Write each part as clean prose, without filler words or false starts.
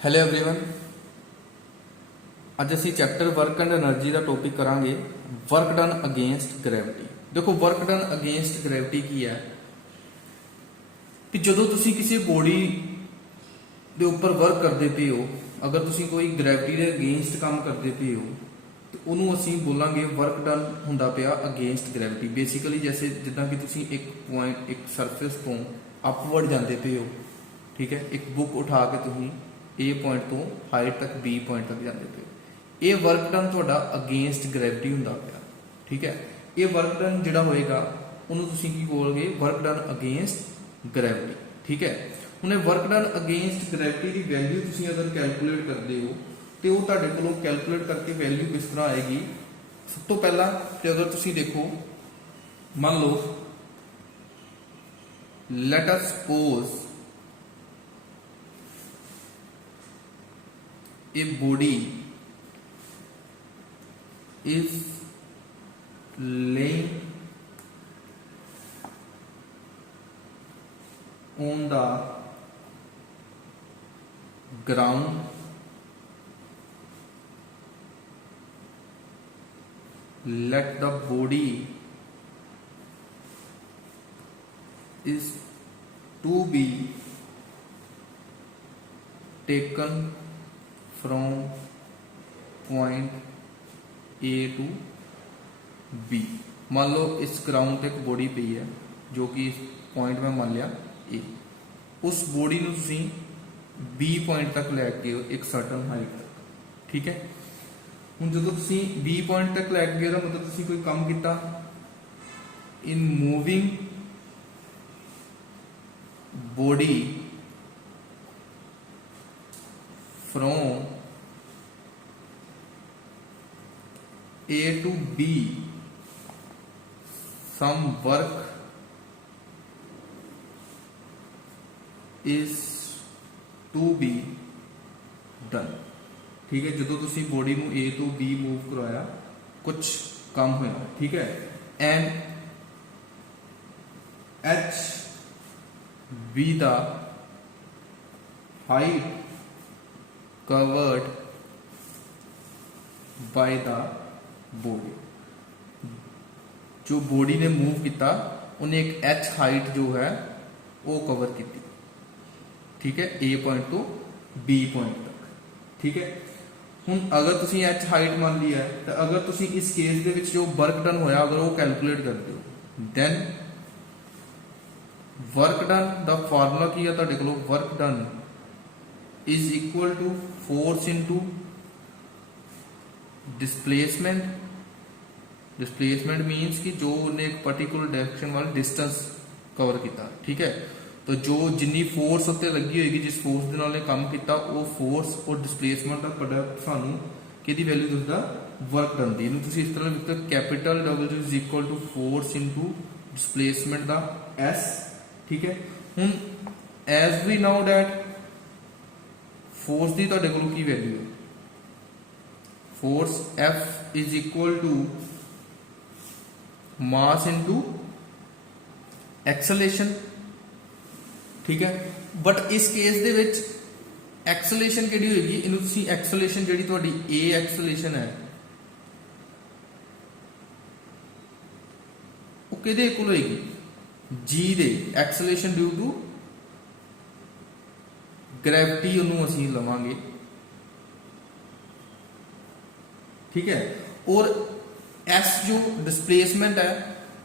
Hello everyone. ਅੱਜ ਅਸੀਂ chapter work and energy ਦਾ ਟੌਪਿਕ ਕਰਾਂਗੇ वर्क डन अगेंस्ट ग्रेविटी। देखो वर्क डन अगेंस्ट ग्रेविटी ਕੀ ਹੈ ਕਿ ਜਦੋਂ ਤੁਸੀਂ ਕਿਸੇ ਬੋਡੀ ਦੇ ਉੱਪਰ ਵਰਕ ਕਰਦੇ ਪਏ ਹੋ, ਅਗਰ ਤੁਸੀਂ ਕੋਈ ਗ੍ਰੈਵਿਟੀ ਦੇ ਅਗੇਂਸਟ ਕੰਮ ਕਰਦੇ ਪਏ ਹੋ ਤੇ ਉਹਨੂੰ ਅਸੀਂ ਬੋਲਾਂਗੇ ਵਰਕ ਡਨ ਹੁੰਦਾ ਪਿਆ ਅਗੇਂਸਟ ਗ੍ਰੈਵਿਟੀ। ਬੇਸਿਕਲੀ ਜੈਸੇ ਜਿੱਦਾਂ ਕਿ ਤੁਸੀਂ ਇੱਕ ਪੁਆਇੰਟ ਇੱਕ ਸਰਫੇਸ ਤੋਂ ਅਪਵਰਡ ਜਾਂਦੇ ਪਏ ਹੋ, ਠੀਕ ਹੈ, ਇੱਕ ਬੁੱਕ ਉਠਾ ਕੇ ਤੁਸੀਂ A ਪੁਆਇੰਟ ਤੋਂ ਹਾਈਟ ਤੱਕ B ਪੁਆਇੰਟ ਤੱਕ ਜਾਂਦੇ ਪਏ, ਇਹ ਵਰਕ ਡਨ ਤੁਹਾਡਾ ਅਗੇਂਸਟ ਗ੍ਰੈਵਿਟੀ ਹੁੰਦਾ ਪਿਆ, ਠੀਕ ਹੈ। ਇਹ ਵਰਕ ਡਨ ਜਿਹੜਾ ਹੋਏਗਾ ਉਹਨੂੰ ਤੁਸੀਂ ਕੀ ਬੋਲੋਗੇ, ਵਰਕ ਡਨ ਅਗੇਂਸਟ ਗ੍ਰੈਵਿਟੀ, ਠੀਕ ਹੈ। ਹੁਣ ਇਹ ਵਰਕ ਡਨ ਅਗੇਂਸਟ ਗ੍ਰੈਵਿਟੀ ਦੀ ਵੈਲਿਊ ਤੁਸੀਂ ਅਗਰ ਕੈਲਕੂਲੇਟ ਕਰਦੇ ਹੋ ਤੇ ਉਹ ਤੁਹਾਡੇ ਕੋਲੋਂ ਕੈਲਕੂਲੇਟ ਕਰਕੇ ਵੈਲਿਊ ਕਿਸ ਤਰ੍ਹਾਂ ਆਏਗੀ। ਸਭ ਤੋਂ ਪਹਿਲਾਂ ਤੇ ਅਗਰ ਤੁਸੀਂ ਦੇਖੋ, ਮੰਨ ਲਓ let us suppose a body is laying on the ground let the body is to be taken from point A to B। मान लो इस ग्राउंड ਤੇ ਇੱਕ ਬੋਡੀ ਪਈ ਹੈ ਜੋ ਕਿ ਪੁਆਇੰਟ ਮੈਂ ਮੰਨ ਲਿਆ A, ਉਸ ਬੋਡੀ ਨੂੰ ਤੁਸੀਂ B ਪੁਆਇੰਟ ਤੱਕ ਲੈ ਕੇ ਗਏ ਇੱਕ ਸਰਟਨ ਹਾਈਟ ਤੱਕ, ਠੀਕ ਹੈ। ਹੁਣ ਜਦੋਂ ਤੁਸੀਂ B ਪੁਆਇੰਟ ਤੱਕ ਲੈ ਕੇ ਗਏ ਤਾਂ ਮਤਲਬ ਤੁਸੀਂ ਕੋਈ ਕੰਮ ਕੀਤਾ in moving body from A to B, some work is to be done, ठीक है। ਜਦੋਂ ਤੁਸੀਂ ਬੋਡੀ ਨੂੰ A ਤੋਂ B ਮੂਵ ਕਰਵਾਇਆ, ਕੁਝ ਕੰਮ ਹੋਇਆ, ਠੀਕ ਹੈ। And H be the height covered by the body। जो बॉडी ने मूव किया उन्हें एक H हाइट जो है वो कवर की, ठीक है, A पॉइंट तो B पॉइंट तक, ठीक है। हुण अगर तुसी H हाइट मान ली है तो अगर तुसी इस केस दे विच जो वर्क डन होया अगर वो कैलकुलेट करते हो दैन वर्क डन दा फार्मूला की है तुहाडे कोल, work done is equal to force into displacement। displacement means कि जो ने एक पर्टिकुलर डायरेक्शन वाला डिस्टेंस कवर किया, ठीक है। तो जो जिन्नी फोर्स उत्ते लगी होगी, जिस फोर्स दे नाल ने काम किया, वो फोर्स और डिस्प्लेसमेंट का प्रोडक्ट सानू किहदी वैल्यू दसदा, वर्क डन दी। इहनूं तुसीं इस तरह लिख दो, capital W is equal to force into displacement दा S, ठीक है। हुण as we know that force की तुहाडे कोल की वैल्यू है, force F is equal to mass into acceleration, ठीक है। बट इस केस दे विच एक्सेलेरेशन किहड़ी होएगी, इहनूं तुसीं एक्सेलेरेशन जिहड़ी तुहाडी A एक्सेलेरेशन है वो किहदे इक्वल होएगी, G दे एक्सेलेरेशन ड्यू टू ग्रैविटी उन्होंने असीं लवांगे, ठीक है। और S जो डिस्प्लेसमेंट है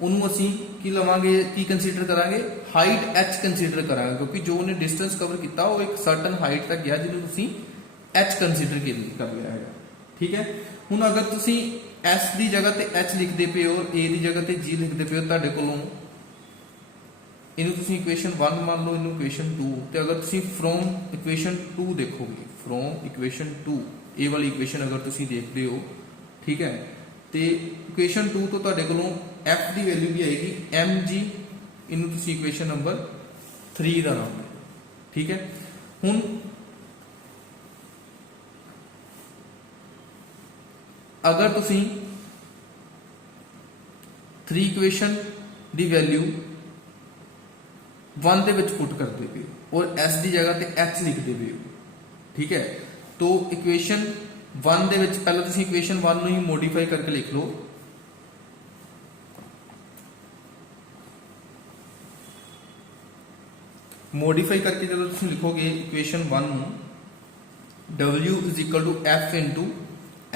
उन्होंने असीं की लवांगे, की कंसीडर करांगे, हाइट H कंसीडर करांगे, क्योंकि जो उन्हें डिस्टेंस कवर किया वो एक सर्टन हाइट तक गया जिन्होंने तुसीं H कंसीडर कर लिया है, ठीक है। हुण अगर तुसीं S की जगह ते H लिखते पे हो और A की जगह ते G लिखते पे हो, तुहाडे कोलों इनू तुसीं इक्वेशन 1 मान लो, इनू इक्वेशन 2, तो अगर तुसीं फ्रॉम इक्वेशन 2 देखोगे, फ्रॉम इक्वेशन 2 ए वाली इक्वेशन अगर तुसीं देखते हो, ठीक है, तो इक्वेशन 2 तो तुहाडे कोलों F की वैल्यू भी आएगी mg, इनू तुसीं इक्वेशन नंबर 3 का नाम है, ठीक है। हुण अगर तुसीं 3 इक्वेशन की वैल्यू 1 ਦੇ ਵਿੱਚ ਪੁੱਟ ਕਰਦੇ ਪਏ और S ਦੀ ਜਗ੍ਹਾ ਤੇ H ਲਿਖਦੇ ਪਏ, ठीक है। तो इक्वेशन 1 ਦੇ ਵਿੱਚ ਪਹਿਲਾਂ ਤੁਸੀਂ ਇਕੁਏਸ਼ਨ 1 ਨੂੰ ਹੀ ਮੋਡੀਫਾਈ ਕਰਕੇ ਲਿਖ ਲਓ। ਮੋਡੀਫਾਈ ਕਰਕੇ ਜਦੋਂ ਤੁਸੀਂ ਲਿਖੋਗੇ ਇਕੁਏਸ਼ਨ 1 ਨੂੰ W = F *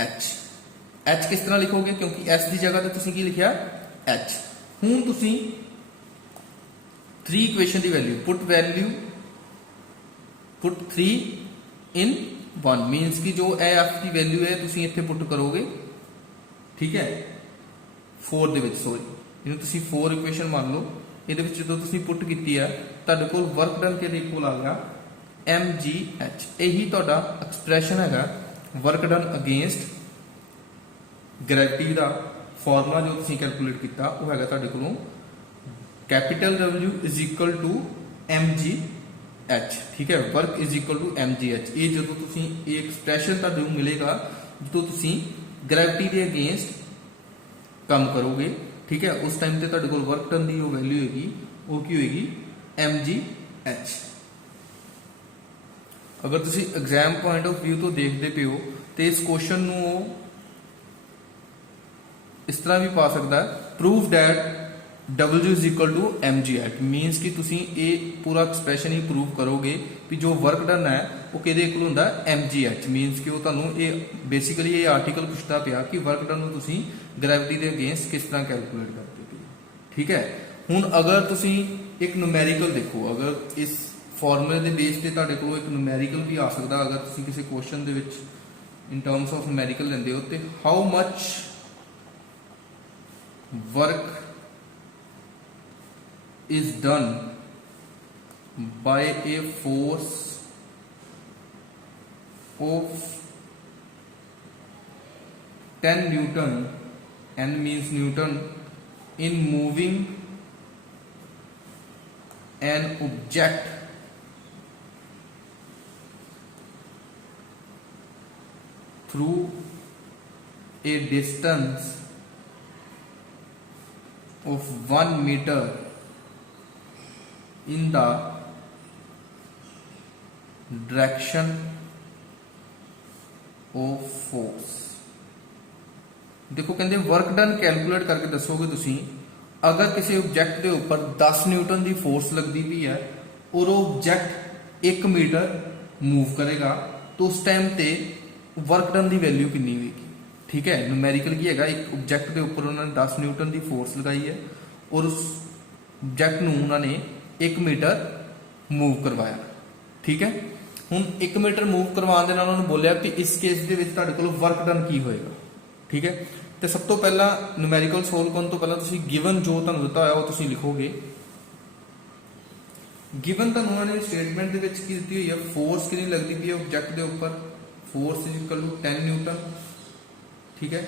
H। H ਕਿਸ ਤਰ੍ਹਾਂ ਲਿਖੋਗੇ ਕਿਉਂਕਿ S ਦੀ ਜਗ੍ਹਾ ਤੇ ਤੁਸੀਂ ਕੀ ਲਿਖਿਆ H। ਹੁਣ ਤੁਸੀਂ 3 equation the value put 3 in 1 means कि जो F की वैल्यू है ਤੁਸੀਂ ਇੱਥੇ ਪੁੱਟ ਕਰੋਗੇ, ਠੀਕ ਹੈ 4 ਦੇ ਵਿੱਚ, ਸੋਰੀ ਇਹਨੂੰ ਤੁਸੀਂ 4 ਇਕੁਏਸ਼ਨ ਮੰਨ ਲਓ। ਇਹਦੇ ਵਿੱਚ ਜਦੋਂ ਤੁਸੀਂ ਪੁੱਟ ਕੀਤੀ ਆ ਤੁਹਾਡੇ ਕੋਲ ਵਰਕ ਡਨ ਕਿਹਦੇ ਇਕੁਅਲ ਆ ਗਿਆ mgh। ਇਹੀ ਤੁਹਾਡਾ ਐਕਸਪ੍ਰੈਸ਼ਨ ਹੈਗਾ ਵਰਕ ਡਨ ਅਗੇਂਸਟ ਗ੍ਰੈਵਿਟੀ ਦਾ ਫਾਰਮੂਲਾ ਜੋ ਤੁਸੀਂ ਕੈਲਕੂਲੇਟ ਕੀਤਾ ਉਹ ਹੈਗਾ ਤੁਹਾਡੇ ਕੋਲੋਂ कैपिटल W = mgh, ठीक है। Work = mgh। ये जो तुसी ये एक्सप्रैशन तुहानू मिलेगा जो तुसी ग्रेविटी के अगेंस्ट काम करोगे, ठीक है। उस टाइम ते तुहाडे कोल वर्क डन की जो वैल्यू होगी वो की होगी mgh। अगर तुसी एग्जाम पॉइंट ऑफ व्यू तो देखते पे हो तो इस क्वेश्चन नू इस तरह भी पा सकता है, प्रूव दैट W = mgh। मीनस कि तुसी ये पूरा एक्सप्रैशन ही प्रूव करोगे कि जो वर्क डन है वो किहदे इक्वल हुंदा mgh। मीनस कि वो तुहानू ये बेसिकली ये आर्टिकल पुछदा पिया कि वर्क डन नू तुसी ग्रेविटी के अगेंस्ट किस तरह कैलकुलेट करते पे, ठीक है। हुण अगर तुसी एक न्यूमेरिकल देखो, अगर इस फॉर्मूले के बेस पे तुहाडे कोल एक न्यूमेरिकल भी आ सकदा, अगर तुसी किसी question they which in terms of numerical लैंदे हो तो how much work is done by a force of 10 Newton, N means Newton, in moving an object through a distance of 1 meter in the direction of force। देखो कहते work done calculate करके दसोगे तुसी, अगर किसी object के ऊपर 10 Newton की force लगती भी है और ऑब्जेक्ट 1 मीटर मूव करेगा तो उस टाइम ते वर्क डन की वैल्यू कितनी होगी, ठीक है। न्यूमेरिकल की है, एक ऑब्जेक्ट के ऊपर उन्होंने 10 न्यूटन की फोर्स लगाई है और उस ऑब्जेक्ट नूं उन्होंने 1 मीटर मूव करवाया, ठीक है। हुण 1 मीटर मूव करवाने दे नाल उन्होंने बोलिया कि इस केस दे विच तुहाडे कोल वर्क डन की होएगा, ठीक है। तो सब तो पहला न्यूमेरिकल सोल्व करने तो पहला तुसीं गिवन जो तुहानूं दिता होया वो तुसीं लिखोगे। गिवन तुहानूं उन्होंने स्टेटमेंट दे विच की दित्ती हुई है, फोर्स कितनी लगती पई है ऑब्जेक्ट के ऊपर, फोर्स = 10 न्यूटन, ठीक है।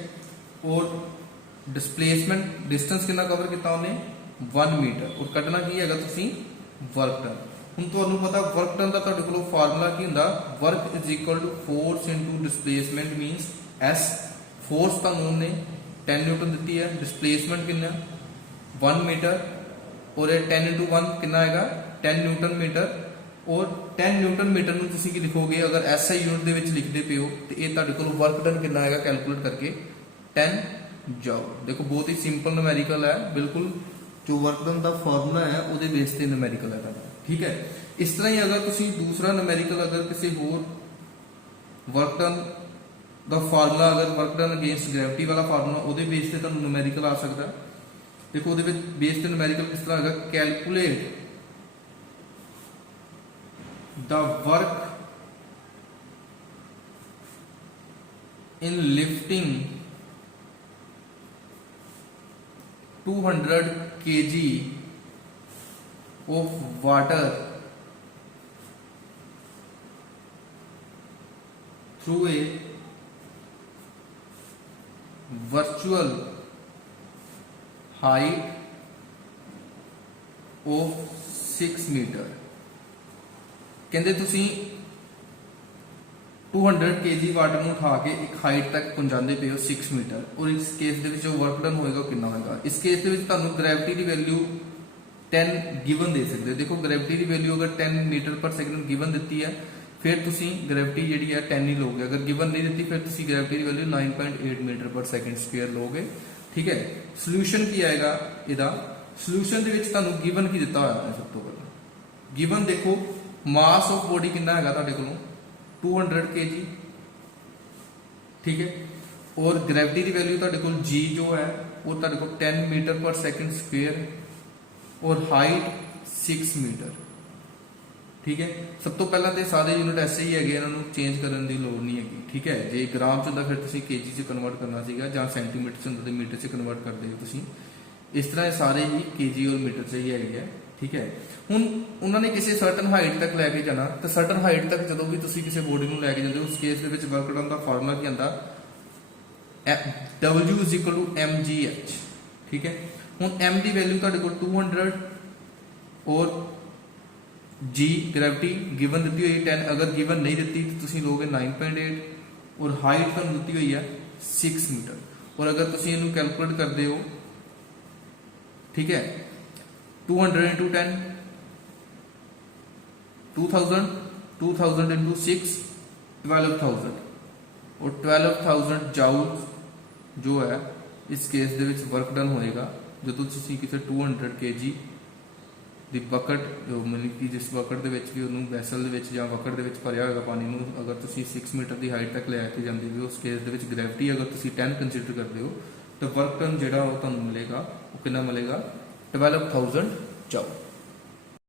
और डिस्प्लेसमेंट डिस्टेंस कितना कवर किया उन्हें 1 मीटर, और कटना की है वर्क डन। हुण तुहानूं पता वर्क डन का तुहाडे कोल फार्मूला की हुंदा, work = force * displacement मीनस S। Force तुहानूं ने 10 न्यूटन दी है, डिस्प्लेसमेंट कितना 1 मीटर, और 10 × 1 कितना आएगा 10 न्यूटन मीटर। और 10 न्यूटन मीटर में तुसीं की लिखोगे, अगर SI यूनिट दे विच लिखदे पे हो तो ये तुहाडे कोल वर्क डन कितना आएगा कैलकुलेट करके 10 जॉब। देखो बहुत ही सिंपल न्यूमेरिकल है, बिल्कुल जो वर्क डन का फॉर्मूला है वो बेस पे न्यूमेरिकल है, ठीक है। इस तरह ही अगर तुसीं दूसरा न्यूमेरिकल अगर किसी होर वर्क डन का फार्मूला, अगर वर्क डन अगेंस्ट ग्रेविटी वाला फार्मूला वो बेस पे तुहानूं न्यूमेरिकल आ सकता है। देखो वो बेस पे न्यूमेरिकल किस तरह है, calculate the work in lifting 200 kg of water through a virtual height of 6 metre. कहते तुसी 200 kg वाटर में उठा के एक हाइट तक पहुंचाते पे हो 6 मीटर, और इस केस दे विच जो वर्क डन होएगा कितना होएगा। इस केस दे विच तुहानूं ग्रेविटी की वैल्यू 10 गिवन दे सकते। देखो ग्रेविटी की वैल्यू अगर 10 मीटर पर सेकंड गिवन दी है, ਫਿਰ ਤੁਸੀਂ ਗ੍ਰੈਵਿਟੀ ਜਿਹੜੀ ਹੈ 10 ਹੀ ਲਓਗੇ। ਅਗਰ ਗਿਵਨ ਨਹੀਂ ਦਿੱਤੀ ਫਿਰ ਤੁਸੀਂ ਗ੍ਰੈਵਿਟੀ ਦੀ value 9.8 metre per second square ਲਓਗੇ। ਠੀਕ ਹੈ। ਸੋਲੂਸ਼ਨ ਕੀ ਆਏਗਾ ਇਹਦਾ? ਸੋਲੂਸ਼ਨ ਦੇ ਵਿੱਚ ਤੁਹਾਨੂੰ ਗਿਵਨ ਕੀ ਦਿੱਤਾ ਹੋਇਆ ਹੈ? ਸਭ ਤੋਂ ਪਹਿਲਾਂ ਗਿਵਨ ਦੇਖੋ, ਮਾਸ ਆਫ ਬੋਡੀ ਕਿੰਨਾ ਹੈਗਾ ਤੁਹਾਡੇ ਕੋਲੋਂ 200 kg। ਠੀਕ ਹੈ। ਔਰ ਗ੍ਰੈਵਿਟੀ ਦੀ ਵੈਲਿਊ ਤੁਹਾਡੇ ਕੋਲ g ਜੋ ਹੈ ਉਹ ਤੁਹਾਡੇ ਕੋਲ 10 ਮੀਟਰ ਪਰ ਸੈਕਿੰਡ ਸਕੁਅਰ ਔਰ ਹਾਈਟ 6 ਮੀਟਰ। ਠੀਕ ਹੈ। ਸਭ ਤੋਂ ਪਹਿਲਾਂ ਤੇ ਸਾਰੇ ਯੂਨਿਟ ਐਸੇ ਹੀ ਹੈਗੇ, ਇਹਨਾਂ ਨੂੰ ਚੇਂਜ ਕਰਨ ਦੀ ਲੋੜ ਨਹੀਂ ਹੈਗੀ। ਠੀਕ ਹੈ। ਜੇ ਗ੍ਰਾਮ ਚ ਹੁੰਦਾ ਫਿਰ ਤੁਸੀਂ kg ਚ ਕਨਵਰਟ ਕਰਨਾ ਸੀਗਾ, ਜਾਂ ਸੈਂਟੀਮੀਟਰ ਚ ਹੁੰਦਾ ਤੇ ਮੀਟਰ ਚ ਕਨਵਰਟ ਕਰਦੇ ਹੋ ਤੁਸੀਂ। ਇਸ ਤਰ੍ਹਾਂ ਇਹ ਸਾਰੇ ਹੀ kg ਔਰ ਮੀਟਰ ਚ ਹੀ ਹੈਗੇ ਆ। ਠੀਕ ਹੈ। ਹੁਣ ਉਹਨਾਂ ਨੇ ਕਿਸੇ ਸਰਟਨ ਹਾਈਟ ਤੱਕ ਲੈ ਕੇ ਜਾਣਾ, ਤੇ ਸਰਟਨ ਹਾਈਟ ਤੱਕ ਜਦੋਂ ਵੀ ਤੁਸੀਂ ਕਿਸੇ ਬੋਡੀ ਨੂੰ ਲੈ ਕੇ ਜਾਂਦੇ ਹੋ, ਉਸ ਕੇਸ ਦੇ ਵਿੱਚ ਵਰਕ ਡਨ ਦਾ ਫਾਰਮੂਲਾ ਕੀ ਆਂਦਾ? W = mgh। ਠੀਕ ਹੈ। ਹੁਣ m ਦੀ ਵੈਲਿਊ ਤੁਹਾਡੇ ਕੋਲ 200 ਔਰ g ਗ੍ਰੈਵਿਟੀ ਗਿਵਨ ਦਿੱਤੀ ਹੋਈ 10। ਅਗਰ ਗਿਵਨ ਨਹੀਂ ਦਿੱਤੀ ਤਾਂ ਤੁਸੀਂ ਲੋਗੇ 9.8 ਔਰ ਹਾਈਟ ਤੁਹਾਨੂੰ ਦਿੱਤੀ ਹੋਈ ਹੈ 6 ਮੀਟਰ। ਔਰ ਅਗਰ ਤੁਸੀਂ ਇਹਨੂੰ ਕੈਲਕੂਲੇਟ ਕਰਦੇ ਹੋ, ਠੀਕ ਹੈ, 200 × 10 2000, 2000 × 6 12000 और 12000 ਜਾਊਲ ਜੋ ਹੈ ਇਸ ਕੇਸ ਦੇ ਵਿੱਚ ਵਰਕ ਡਨ ਹੋਏਗਾ ਜਦੋਂ ਤੁਸੀਂ ਕਿਸੇ 200 kg ਦੀ ਬਕਟ, ਮਤਲਬ ਕਿ ਜਿਸ ਬਕਟ ਦੇ ਵਿੱਚ ਵੀ ਉਹਨੂੰ ਵੈਸਲ ਦੇ ਵਿੱਚ ਜਾਂ ਬਕਟ ਦੇ ਵਿੱਚ ਭਰਿਆ ਹੋਏਗਾ ਪਾਣੀ ਨੂੰ, ਅਗਰ ਤੁਸੀਂ 6 ਮੀਟਰ ਦੀ ਹਾਈਟ ਤੱਕ ਲੈ ਕੇ ਜਾਂਦੇ ਹੋ, ਉਸ ਕੇਸ ਦੇ ਵਿੱਚ ਗ੍ਰੈਵਿਟੀ ਅਗਰ ਤੁਸੀਂ 10 ਕੰਸੀਡਰ ਕਰਦੇ ਹੋ ਤਾਂ ਵਰਕ ਡਨ ਜਿਹੜਾ ਉਹ ਤੁਹਾਨੂੰ ਮਿਲੇਗਾ, ਉਹ ਕਿੰਨਾ ਮਿਲੇਗਾ? 12000 ਜਾਊਲ।